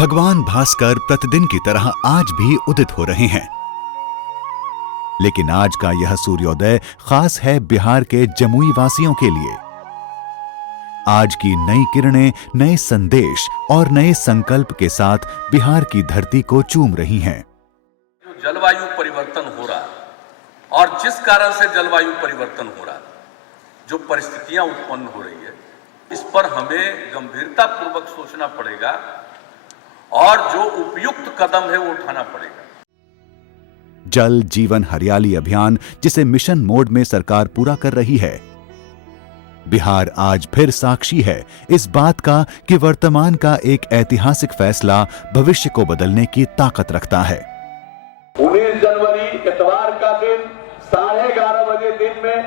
भगवान भास्कर प्रतिदिन की तरह आज भी उदित हो रहे हैं, लेकिन आज का यह सूर्योदय खास है बिहार के जमुई वासियों के लिए। आज की नई किरणें नए संदेश और नए संकल्प के साथ बिहार की धरती को चूम रही हैं। जलवायु परिवर्तन हो रहा और जिस कारण से जलवायु परिवर्तन हो रहा, जो परिस्थितियां उत्पन्न हो रही है, इस पर हमें गंभीरता पूर्वक सोचना पड़ेगा और जो उपयुक्त कदम है वो उठाना पड़ेगा। जल जीवन हरियाली अभियान, जिसे मिशन मोड में सरकार पूरा कर रही है, बिहार आज फिर साक्षी है इस बात का कि वर्तमान का एक ऐतिहासिक फैसला भविष्य को बदलने की ताकत रखता है। 19 जनवरी इतवार का दिन 11:30 बजे दिन में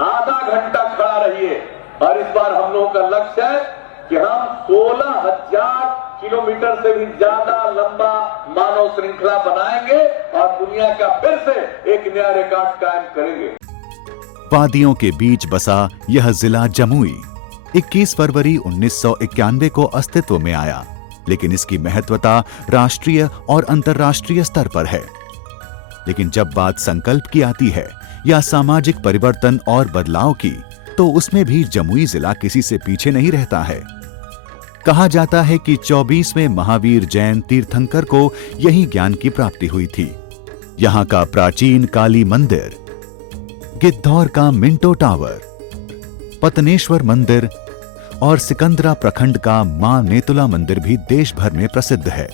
आधा घंटा खड़ा रहिए और इस बार हम लोगों का लक्ष्य है कि हम 16,000 किलोमीटर से भी ज्यादा लंबा मानव श्रृंखला बनाएंगे और दुनिया का फिर से एक नया रिकॉर्ड कायम करेंगे। वादियों के बीच बसा यह जिला जमुई 21 फरवरी 1991 को अस्तित्व में आया, लेकिन इसकी महत्वता राष्ट्रीय और अंतर्राष्ट्रीय स्तर पर है। लेकिन जब बात संकल्प की आती है या सामाजिक परिवर्तन और बदलाव की, तो उसमें भी जमुई जिला किसी से पीछे नहीं रहता है। कहा जाता है कि 24वें महावीर जैन तीर्थंकर को यही ज्ञान की प्राप्ति हुई थी। यहाँ का प्राचीन काली मंदिर, गिद्धौर का मिंटो टावर, पतनेश्वर मंदिर और सिकंदरा प्रखंड का मां नेतुला मंदिर भी देश भर में प्रसिद्ध है।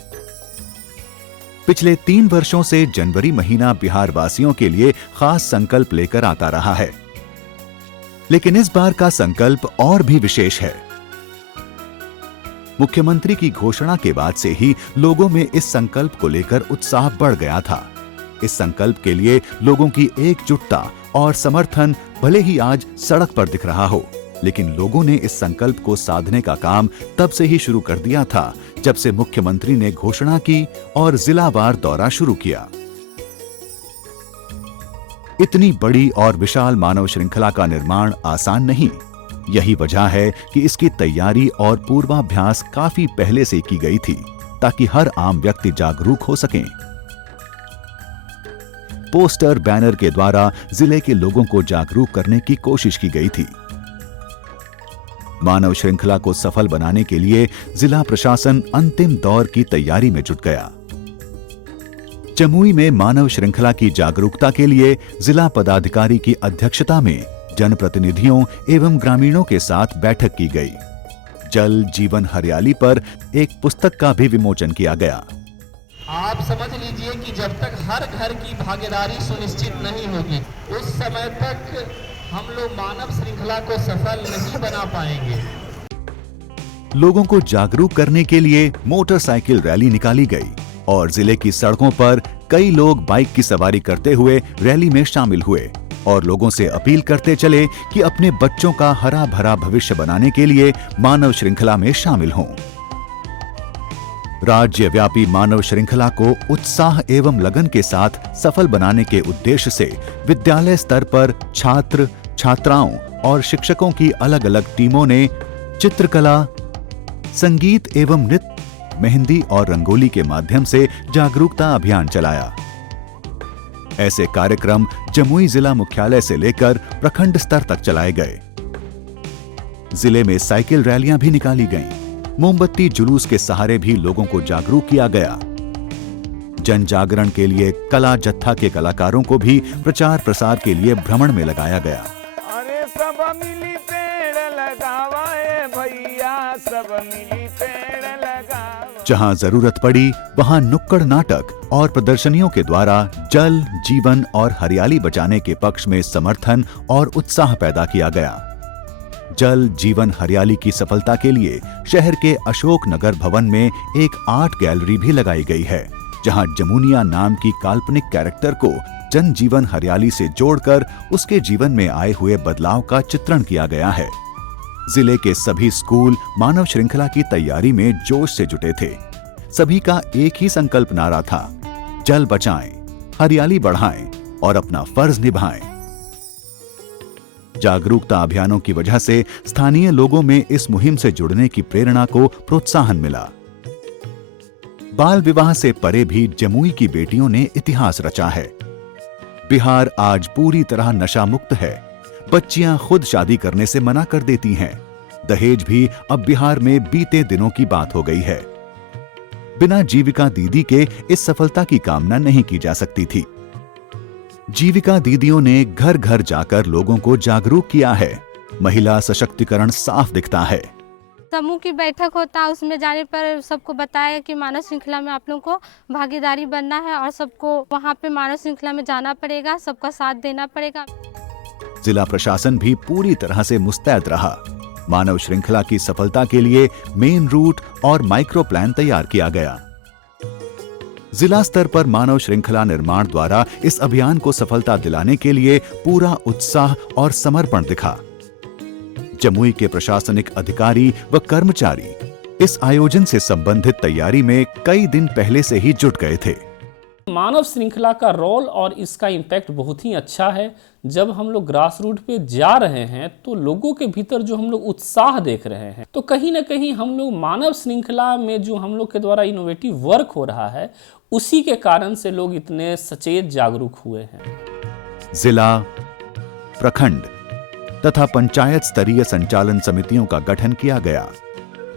पिछले 3 वर्षों से जनवरी महीना बिहार वासियों के लिए खास संकल्प लेकर आता रहा है, लेकिन इस बार का संकल्प और भी विशेष है। मुख्यमंत्री की घोषणा के बाद से ही लोगों में इस संकल्प को लेकर उत्साह बढ़ गया था। इस संकल्प के लिए लोगों की एकजुटता और समर्थन भले ही आज सड़क पर दिख रहा हो, लेकिन लोगों ने इस संकल्प को साधने का काम तब से ही शुरू कर दिया था जब से मुख्यमंत्री ने घोषणा की और जिलावार दौरा शुरू किया। इतनी बड़ी और विशाल मानव श्रृंखला का निर्माण आसान नहीं। यही वजह है कि इसकी तैयारी और पूर्वाभ्यास काफी पहले से की गई थी, ताकि हर आम व्यक्ति जागरूक हो सके। पोस्टर बैनर के द्वारा जिले के लोगों को जागरूक करने की कोशिश की गई थी। मानव श्रृंखला को सफल बनाने के लिए जिला प्रशासन अंतिम दौर की तैयारी में जुट गया। जमुई में मानव श्रृंखला की जागरूकता के लिए जिला पदाधिकारी की अध्यक्षता में जनप्रतिनिधियों एवं ग्रामीणों के साथ बैठक की गई। जल जीवन हरियाली पर एक पुस्तक का भी विमोचन किया गया। आप समझ लीजिए कि जब तक हर घर की भागीदारी सुनिश्चित नहीं होगी, उस समय तक हम लोग मानव श्रृंखला को सफल नहीं बना पाएंगे। लोगों को जागरूक करने के लिए मोटरसाइकिल रैली निकाली गई और जिले की सड़कों पर कई लोग बाइक की सवारी करते हुए रैली में शामिल हुए और लोगों से अपील करते चले कि अपने बच्चों का हरा भरा भविष्य बनाने के लिए मानव श्रृंखला में शामिल हों। राज्यव्यापी मानव श्रृंखला को उत्साह एवं लगन के साथ सफल बनाने के उद्देश्य से विद्यालय स्तर पर छात्र, छात्राओं और शिक्षकों की अलग अलग टीमों ने चित्रकला, संगीत एवं नृत्य, मेहंदी और रंगोली के माध्यम से जागरूकता अभियान चलाया। ऐसे कार्यक्रम जमुई जिला मुख्यालय से लेकर प्रखंड स्तर तक चलाए गए। जिले में साइकिल रैलियां भी निकाली गईं। मोमबत्ती जुलूस के सहारे भी लोगों को जागरूक किया गया। जन जागरण के लिए कला जत्था के कलाकारों को भी प्रचार प्रसार के लिए भ्रमण में लगाया गया। अरे सब मिली पेड़ लगावाए भैया, सब मिली पेड़ लगावा। जहां जरूरत पड़ी वहां नुक्कड़ नाटक और प्रदर्शनियों के द्वारा जल जीवन और हरियाली बचाने के पक्ष में समर्थन और उत्साह पैदा किया गया। जल जीवन हरियाली की सफलता के लिए शहर के अशोक नगर भवन में एक आर्ट गैलरी भी लगाई गई है, जहां जमुनिया नाम की काल्पनिक कैरेक्टर को जन जीवन हरियाली से जोड़कर उसके जीवन में आए हुए बदलाव का चित्रण किया गया है। जिले के सभी स्कूल मानव श्रृंखला की तैयारी में जोश से जुटे थे। सभी का एक ही संकल्प नारा था, जल बचाएं, हरियाली बढ़ाएं और अपना फर्ज निभाएं। जागरूकता अभियानों की वजह से स्थानीय लोगों में इस मुहिम से जुड़ने की प्रेरणा को प्रोत्साहन मिला। बाल विवाह से परे भी जमुई की बेटियों ने इतिहास रचा है। बिहार आज पूरी तरह नशा मुक्त है। बच्चियां खुद शादी करने से मना कर देती हैं। दहेज भी अब बिहार में बीते दिनों की बात हो गई है। बिना जीविका दीदी के इस सफलता की कामना नहीं की जा सकती थी। जीविका दीदियों ने घर घर जाकर लोगों को जागरूक किया है। महिला सशक्तिकरण साफ दिखता है। समूह की बैठक होता है, उसमें जाने पर सबको बताया कि मानव श्रृंखला में आप लोगों को भागीदारी बनना है और सबको वहां पे मानव श्रृंखला में जाना पड़ेगा, सबका साथ देना पड़ेगा। जिला प्रशासन भी पूरी तरह से मुस्तैद रहा। मानव श्रृंखला की सफलता के लिए मेन रूट और माइक्रो प्लान तैयार किया गया। जिला स्तर पर मानव श्रृंखला निर्माण द्वारा इस अभियान को सफलता दिलाने के लिए पूरा उत्साह और समर्पण दिखा। जमुई के प्रशासनिक अधिकारी व कर्मचारी इस आयोजन से संबंधित तैयारी में कई दिन पहले से ही जुट गए थे। मानव श्रृंखला का रोल और इसका इम्पैक्ट बहुत ही अच्छा है। जब हम लोग ग्रास रूट पे जा रहे हैं तो लोगों के भीतर जो हम लोग उत्साह देख रहे हैं, तो कहीं ना कहीं हम लोग मानव श्रृंखला में जो हम लोग के द्वारा इनोवेटिव वर्क हो रहा है, उसी के कारण से लोग इतने सचेत जागरूक हुए हैं। जिला, प्रखंड तथा पंचायत स्तरीय संचालन समितियों का गठन किया गया।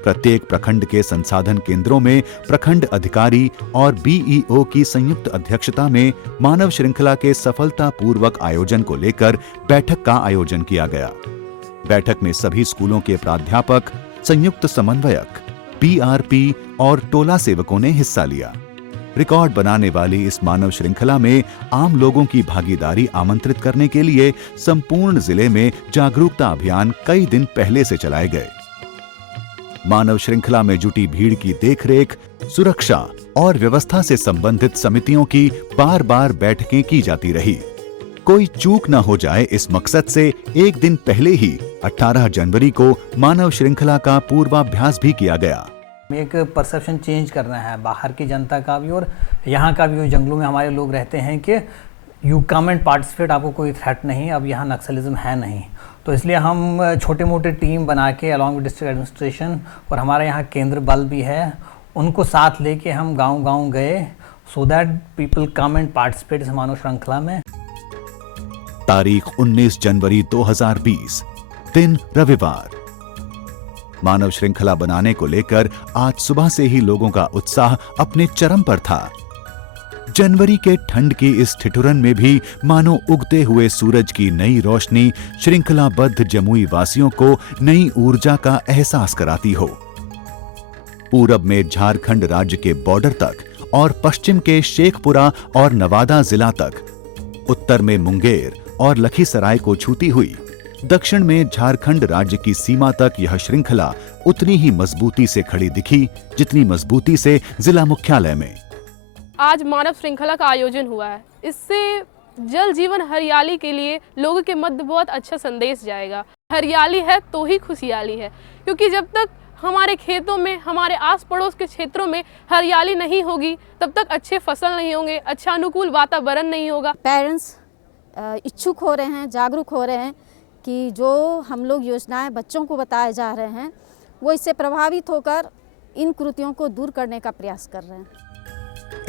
प्रत्येक प्रखंड के संसाधन केंद्रों में प्रखंड अधिकारी और बीईओ की संयुक्त अध्यक्षता में मानव श्रृंखला के सफलतापूर्वक आयोजन को लेकर बैठक का आयोजन किया गया। बैठक में सभी स्कूलों के प्राध्यापक, संयुक्त समन्वयक, पीआरपी और टोला सेवकों ने हिस्सा लिया। रिकॉर्ड बनाने वाली इस मानव श्रृंखला में आम लोगों की भागीदारी आमंत्रित करने के लिए संपूर्ण जिले में जागरूकता अभियान कई दिन पहले से चलाए गए। मानव श्रृंखला में जुटी भीड़ की देखरेख, सुरक्षा और व्यवस्था से संबंधित समितियों की बार बार बैठकें की जाती रही। कोई चूक न हो जाए इस मकसद से एक दिन पहले ही 18 जनवरी को मानव श्रृंखला का पूर्वाभ्यास भी किया गया। एक परसेप्शन चेंज करना है बाहर की जनता का भी और यहाँ का भी। जंगलों में हमारे लोग रहते हैं कि यू कम एंड पार्टिसिपेट, आपको कोई थ्रेट नहीं, अब यहाँ नक्सलिज्म है नहीं। तो इसलिए हम छोटे मोटे टीम बना के अलॉन्ग विद डिस्ट्रिक्ट एडमिनिस्ट्रेशन और हमारे यहाँ केंद्र बल भी है, उनको साथ लेके हम गांव-गांव गए so that people come and participate इस मानव श्रृंखला में। तारीख 19 जनवरी 2020, दिन रविवार। मानव श्रृंखला बनाने को लेकर आज सुबह से ही लोगों का उत्साह अपने चरम पर था। जनवरी के ठंड की इस ठिठुरन में भी मानो उगते हुए सूरज की नई रोशनी श्रृंखलाबद्ध जमुई वासियों को नई ऊर्जा का एहसास कराती हो। पूरब में झारखंड राज्य के बॉर्डर तक और पश्चिम के शेखपुरा और नवादा जिला तक, उत्तर में मुंगेर और लखीसराय को छूती हुई, दक्षिण में झारखंड राज्य की सीमा तक यह श्रृंखला उतनी ही मजबूती से खड़ी दिखी जितनी मजबूती से जिला मुख्यालय में। आज मानव श्रृंखला का आयोजन हुआ है। इससे जल जीवन हरियाली के लिए लोगों के मध्य बहुत अच्छा संदेश जाएगा। हरियाली है तो ही खुशहाली है, क्योंकि जब तक हमारे खेतों में, हमारे आस पड़ोस के क्षेत्रों में हरियाली नहीं होगी, तब तक अच्छे फसल नहीं होंगे, अच्छा अनुकूल वातावरण नहीं होगा। पेरेंट्स इच्छुक हो रहे हैं, जागरूक हो रहे हैं कि जो हम लोग योजनाएं बच्चों को बताए जा रहे हैं, वो इससे प्रभावित होकर इन कुरीतियों को दूर करने का प्रयास कर रहे हैं।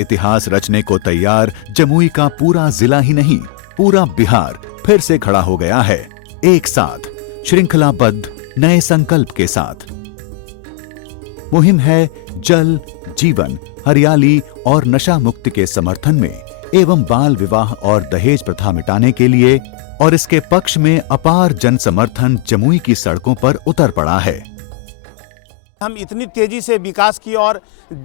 इतिहास रचने को तैयार जमुई का पूरा जिला ही नहीं, पूरा बिहार फिर से खड़ा हो गया है, एक साथ श्रृंखलाबद्ध नए संकल्प के साथ। मुहिम है जल, जीवन, हरियाली और नशा मुक्त के समर्थन में एवं बाल विवाह और दहेज प्रथा मिटाने के लिए, और इसके पक्ष में अपार जन समर्थन जमुई की सड़कों पर उतर पड़ा है। हम इतनी तेजी से विकास की ओर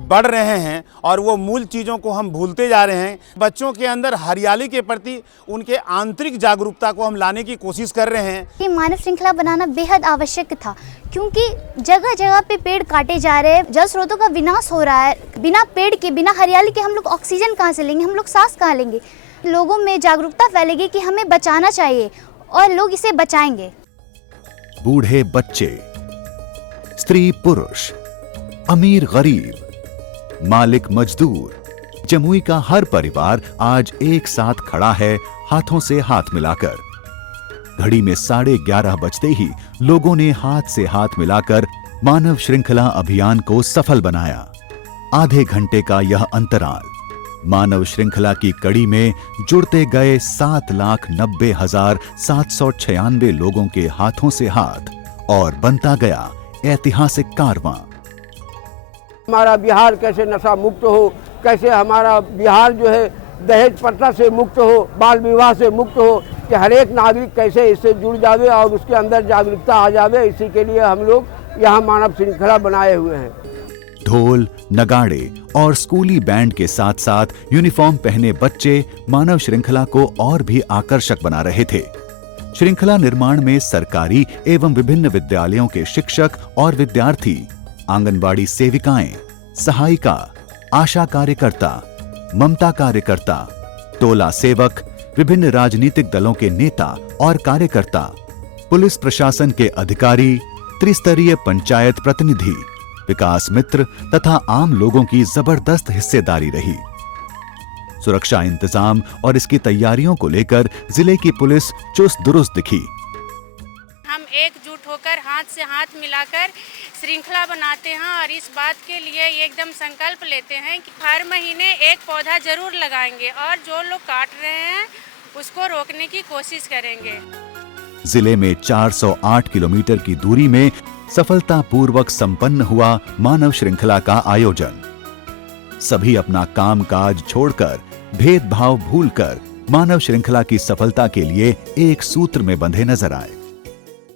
बढ़ रहे हैं और वो मूल चीज़ों को हम भूलते जा रहे हैं। बच्चों के अंदर हरियाली के प्रति उनके आंतरिक जागरूकता को हम लाने की कोशिश कर रहे हैं। ये मानव श्रृंखला बनाना बेहद आवश्यक था, क्योंकि जगह जगह पे पेड़ काटे जा रहे हैं, जल स्रोतों का विनाश हो रहा है। बिना पेड़ के, बिना हरियाली के हम लोग ऑक्सीजन कहाँ से लेंगे, हम लोग सांस कहाँ लेंगे। लोगों में जागरूकता फैलेगी कि हमें बचाना चाहिए और लोग इसे बचाएंगे। बूढ़े बच्चे, स्त्री पुरुष, अमीर गरीब, मालिक मजदूर, जमुई का हर परिवार आज एक साथ खड़ा है, हाथों से हाथ मिलाकर। घड़ी में 11:30 बजते ही लोगों ने हाथ से हाथ मिलाकर मानव श्रृंखला अभियान को सफल बनाया। आधे घंटे का यह अंतराल मानव श्रृंखला की कड़ी में जुड़ते गए 7,90,796 लोगों के हाथों से हाथ और बनता गया ऐतिहासिक कारवां। हमारा बिहार कैसे नशा मुक्त हो, कैसे हमारा बिहार जो है दहेज प्रथा से मुक्त हो, बाल विवाह से मुक्त हो, कि हर एक नागरिक कैसे इससे जुड़ जावे और उसके अंदर जागरूकता आ जावे, इसी के लिए हम लोग यहाँ मानव श्रृंखला बनाए हुए हैं। ढोल, नगाड़े और स्कूली बैंड के साथ साथ यूनिफॉर्म पहने बच्चे मानव श्रृंखला को और भी आकर्षक बना रहे थे। श्रृंखला निर्माण में सरकारी एवं विभिन्न विद्यालयों के शिक्षक और विद्यार्थी, आंगनबाड़ी सेविकाएं, सहायिका, आशा कार्यकर्ता, ममता कार्यकर्ता, टोला सेवक, विभिन्न राजनीतिक दलों के नेता और कार्यकर्ता, पुलिस प्रशासन के अधिकारी, त्रिस्तरीय पंचायत प्रतिनिधि, विकास मित्र तथा आम लोगों की जबरदस्त हिस्सेदारी रही। सुरक्षा इंतजाम और इसकी तैयारियों को लेकर जिले की पुलिस चुस्त दुरुस्त दिखी। हम एकजुट होकर हाथ से हाथ मिलाकर श्रृंखला बनाते हैं और इस बात के लिए एकदम संकल्प लेते हैं कि हर महीने एक पौधा जरूर लगाएंगे और जो लोग काट रहे हैं उसको रोकने की कोशिश करेंगे। जिले में 408 किलोमीटर की दूरी में सफलतापूर्वक संपन्न हुआ मानव श्रृंखला का आयोजन। सभी अपना काम काज छोड़कर, भेदभाव भूलकर मानव श्रृंखला की सफलता के लिए एक सूत्र में बंधे नजर आए।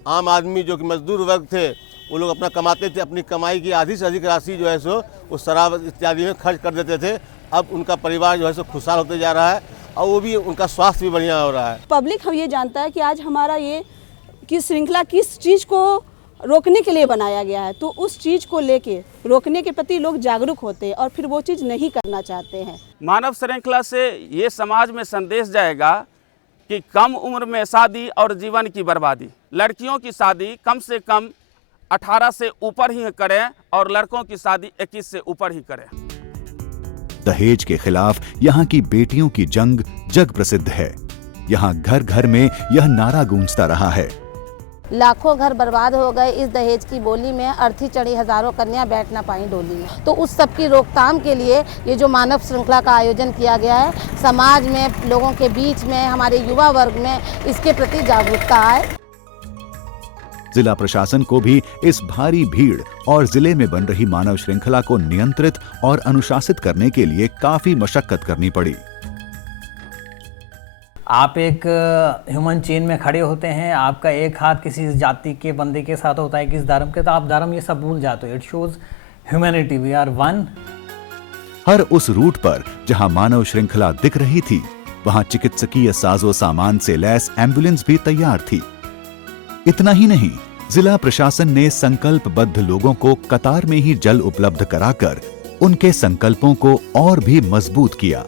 आम आदमी जो कि मजदूर वर्ग थे, वो लोग अपना कमाते थे, अपनी कमाई की आधी से अधिक राशि जो है सो उस शराब इत्यादि में खर्च कर देते थे। अब उनका परिवार जो है सो खुशहाल होते जा रहा है और वो भी उनका स्वास्थ्य भी बढ़िया हो रहा है। पब्लिक हम ये जानता है कि आज हमारा ये कि श्रृंखला किस चीज़ को रोकने के लिए बनाया गया है, तो उस चीज़ को लेके रोकने के प्रति लोग जागरूक होते हैं और फिर वो चीज़ नहीं करना चाहते हैं। मानव श्रृंखला से ये समाज में संदेश जाएगा कि कम उम्र में शादी और जीवन की बर्बादी। लड़कियों की शादी कम से कम 18 से ऊपर ही करें और लड़कों की शादी 21 से ऊपर ही करें। दहेज के खिलाफ यहाँ की बेटियों की जंग जग प्रसिद्ध है। यहाँ घर घर में यह नारा गूंजता रहा है। लाखों घर बर्बाद हो गए इस दहेज की बोली में, अर्थी चढ़ी हजारों कन्या बैठ ना पाई डोली में। तो उस सब की रोकथाम के लिए ये जो मानव श्रृंखला का आयोजन किया गया है, समाज में, लोगों के बीच में, हमारे युवा वर्ग में इसके प्रति जागरूकता आए। जिला प्रशासन को भी इस भारी भीड़ और जिले में बन रही मानव श्रृंखला को नियंत्रित और अनुशासित करने के लिए काफी मशक्कत करनी पड़ी। आप एक ह्यूमन चेन में खड़े होते हैं, आपका एक हाथ किसी जाति के बंदे के साथ होता है, किस धर्म के, तो आप धर्म ये सब भूल जाते हो। It shows humanity, we are one. हर उस रूट पर जहां मानव श्रृंखला दिख रही थी, वहां चिकित्सकीय साजो सामान से लैस एम्बुलेंस भी तैयार थी। इतना ही नहीं, जिला प्रशासन ने संकल्पबद्ध लोगों को कतार में ही जल उपलब्ध कराकर उनके संकल्पों को और भी मजबूत किया।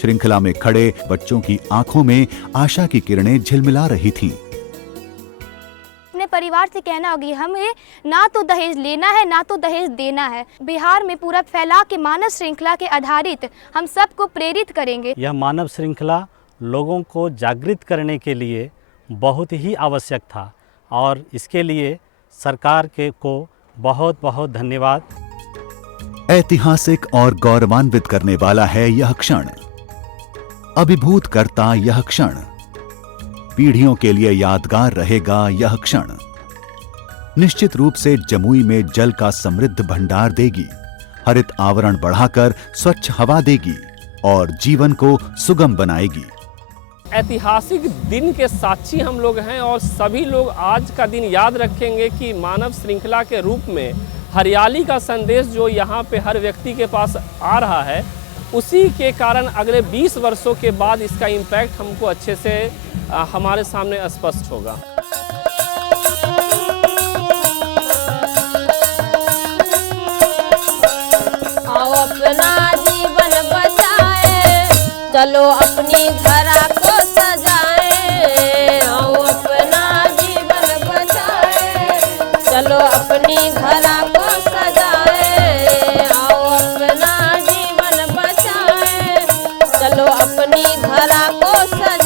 श्रृंखला में खड़े बच्चों की आंखों में आशा की किरणें झिलमिला रही थीं। अपने परिवार से कहना होगी, हमें ना तो दहेज लेना है ना तो दहेज देना है। बिहार में पूरा फैला के मानव श्रृंखला के आधारित हम सबको प्रेरित करेंगे। यह मानव श्रृंखला लोगों को जागृत करने के लिए बहुत ही आवश्यक था और इसके लिए सरकार को बहुत बहुत धन्यवाद। ऐतिहासिक और गौरवान्वित करने वाला है यह क्षण, अभिभूत करता यह क्षण, पीढ़ियों के लिए यादगार रहेगा यह क्षण। निश्चित रूप से जमुई में जल का समृद्ध भंडार देगी, हरित आवरण बढ़ाकर स्वच्छ हवा देगी और जीवन को सुगम बनाएगी। ऐतिहासिक दिन के साक्षी हम लोग हैं और सभी लोग आज का दिन याद रखेंगे कि मानव श्रृंखला के रूप में हरियाली का संदेश जो यहाँ पे हर व्यक्ति के पास आ रहा है, उसी के कारण अगले 20 वर्षों के बाद इसका इम्पैक्ट हमको अच्छे से हमारे सामने स्पष्ट होगा। आओ अपना जीवन बचाए, चलो अपनी धरा को सजाए। आओ अपना जीवन बचाए, चलो अपनी धरा को सजाए। आओ अपना जीवन बचाए, चलो अपनी धरा को सजाए।